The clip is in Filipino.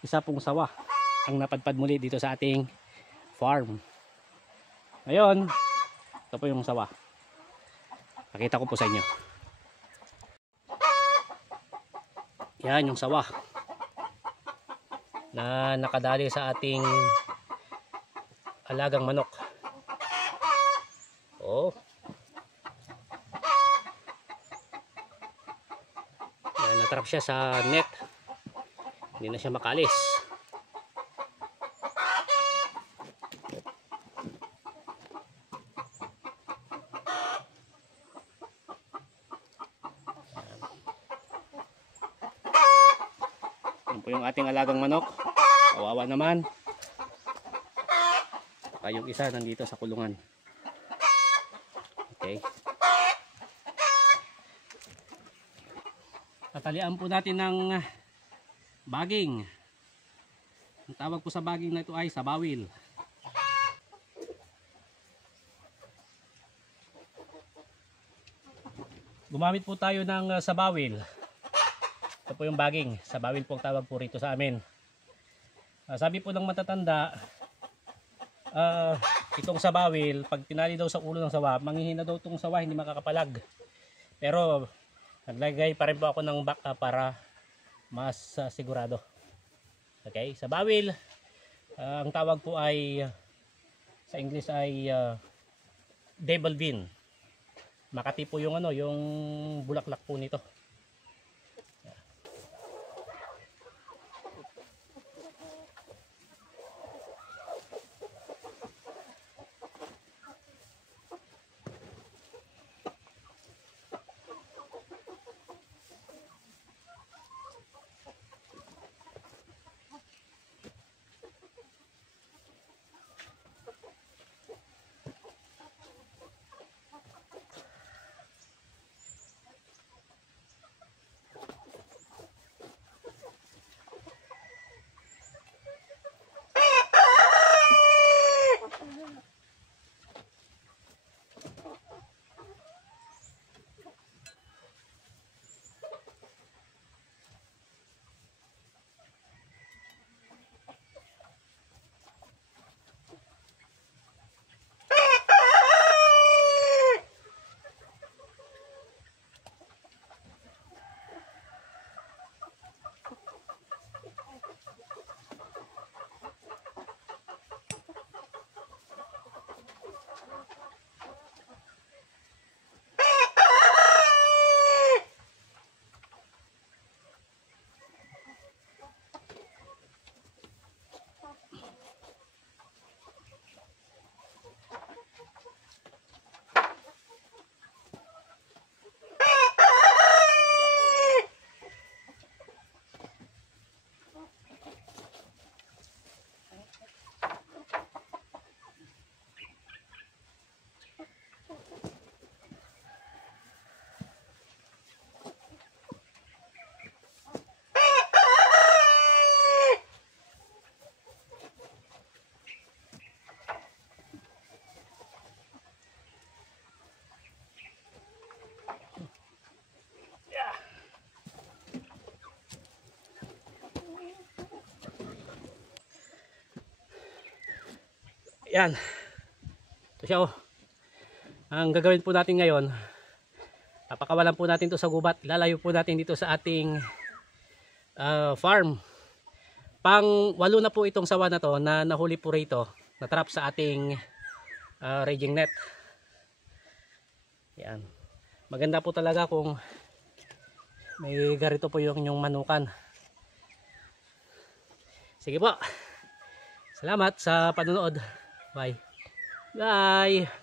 isa pong sawa ang napadpad muli dito sa ating farm. Ngayon, ito po yung sawa. Pakita ko po sa inyo. Yan yung sawa na nakadali sa ating alagang manok. Oh. Yan, natrap siya sa net. Hindi na siya makalis. Yan po yung ating alagang manok. Kawawa naman. Saka yung isa nandito sa kulungan. Okay. Tatalian po natin ng baging. Ang tawag po sa baging na ito ay sabawil. Gumamit po tayo ng sabawil. Ito po yung baging. Sabawil po ang tawag po rito sa amin. Sabi po ng matatanda, itong sabawil, pag tinali daw sa ulo ng sawa, manghihina daw itong sawa, hindi makakapalag. Pero naglagay pa rin po ako ng baka para mas sigurado. Okay, sabawil, ang tawag po ay sa English ay devil bean. Makati po yung ano, yung bulaklak po nito. Yan. Ito siya oh. Ang gagawin po natin ngayon, papakawalan po natin ito sa gubat. Lalayo po natin dito sa ating farm. Pang 8 na po itong sawa na to na nahuli po rito. Na-trap sa ating raging net. Yan. Maganda po talaga kung may garito po yung inyong manukan. Sige po. Salamat sa panonood. Bye. Bye.